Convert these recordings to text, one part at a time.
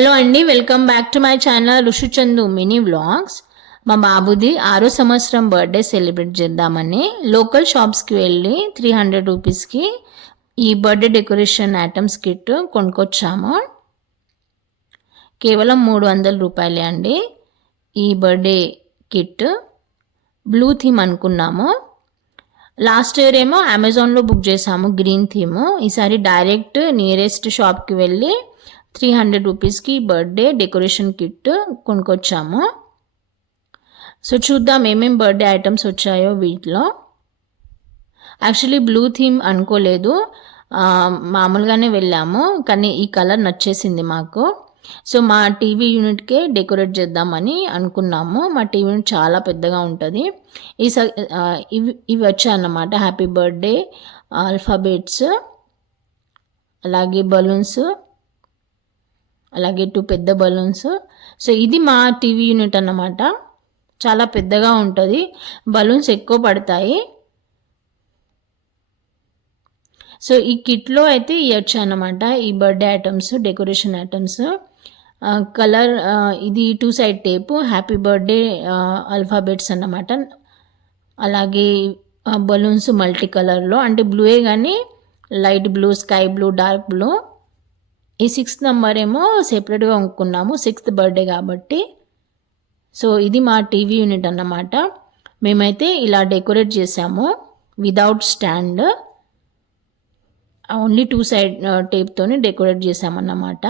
Hello అండి, welcome back to my channel ఋషి Chandu mini vlogs. మా బాబుది 6వ సంవత్సరం బర్త్డే సెలబ్రేట్ చేద్దామని లోకల్ షాప్స్కి వెళ్ళి 300 రూపీస్కి ఈ బర్త్డే డెకరేషన్ ఐటమ్స్ కిట్ కొనుక్కొచ్చాము. కేవలం 300 రూపాయలే అండి. ఈ బర్త్డే కిట్ బ్లూ థీమ్ అనుకున్నాము. లాస్ట్ ఇయర్ ఏమో అమెజాన్లో బుక్ చేసాము గ్రీన్ థీము. ఈసారి డైరెక్ట్ నియరెస్ట్ షాప్కి వెళ్ళి 300 రూపీస్కి బర్త్డే డెకరేషన్ కిట్ కొనుక్కొచ్చాము. సో చూద్దాం ఏమేమి బర్త్డే ఐటమ్స్ వచ్చాయో వీటిలో. యాక్చువల్లీ బ్లూ థీమ్ అనుకోలేదు, మామూలుగానే వెళ్ళాము, కానీ ఈ కలర్ నచ్చేసింది మాకు. సో మా టీవీ యూనిట్కే డెకరేట్ చేద్దామని అనుకున్నాము. మా టీవీ యూనిట్ చాలా పెద్దగా ఉంటుంది. ఇవి వచ్చాయన్నమాట, హ్యాపీ బర్త్డే ఆల్ఫాబెట్స్, అలాగే బలూన్స్, అలాగే 2 పెద్ద బలూన్స్. సో ఇది మా టీవీ యూనిట్ అన్నమాట. చాలా పెద్దగా ఉంటుంది, బలూన్స్ ఎక్కువ పడతాయి. సో ఈ కిట్లో అయితే ఇవి వచ్చాయన్నమాట, ఈ birthday items, decoration items. Colour ఇది 2 side tape, happy birthday alphabets అన్నమాట. అలాగే బలూన్స్ మల్టీ కలర్లో, అంటే బ్లూయే కానీ light blue, sky blue, dark blue. ఈ 6th నెంబర్ ఏమో సెపరేట్గా కొనుక్కున్నాము, 6th బర్త్డే కాబట్టి. సో ఇది మా టీవీ యూనిట్ అన్నమాట. మేమైతే ఇలా డెకరేట్ చేసాము వితౌట్ స్టాండ్, ఓన్లీ 2 సైడ్ టేప్తోని డెకరేట్ చేసామన్నమాట.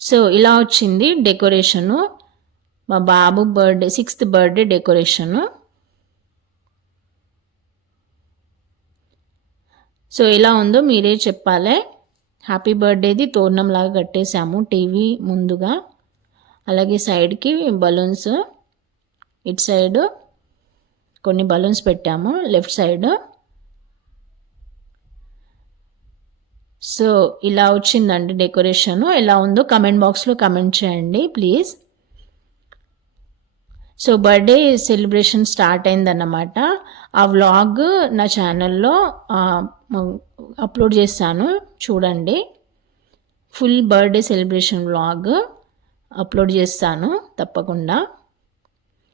సో ఇలా వచ్చింది డెకరేషను, మా బాబు birthday 6th birthday decoration. So ఎలా ఉందో మీరే చెప్పాలి. హ్యాపీ బర్త్డేది తోరణం లాగా కట్టేసాము టీవీ ముందుగా. అలాగే సైడ్కి బలూన్స్, ఇటు సైడ్ కొన్ని బలూన్స్ పెట్టాము, లెఫ్ట్ సైడ్. సో ఇలా వచ్చిందండి డెకరేషను. ఎలా ఉందో కమెంట్ బాక్స్లో కమెంట్ చేయండి please. So birthday celebration start అయిందన్నమాట. ఆ వ్లాగ్ నా ఛానల్లో అప్లోడ్ చేస్తాను, చూడండి. Full birthday celebration vlog upload చేస్తాను తప్పకుండా.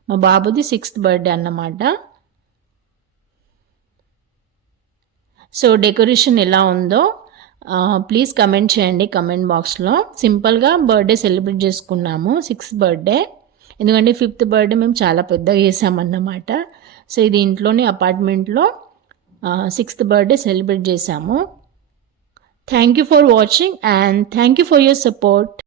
మా బాబుది 6th బర్త్డే అన్నమాట. సో డెకరేషన్ ఎలా ఉందో ప్లీజ్ కమెంట్ చేయండి కమెంట్ బాక్స్లో. సింపుల్గా బర్త్డే సెలబ్రేట్ చేసుకున్నాము, 6th బర్త్డే. ఎందుకంటే 5th బర్త్డే మేము చాలా పెద్దగా చేసామన్నమాట. సో ఇది ఇంట్లోనే అపార్ట్మెంట్లో 6th బర్త్డే సెలబ్రేట్ చేసాము. Thank you for watching and thank you for your support.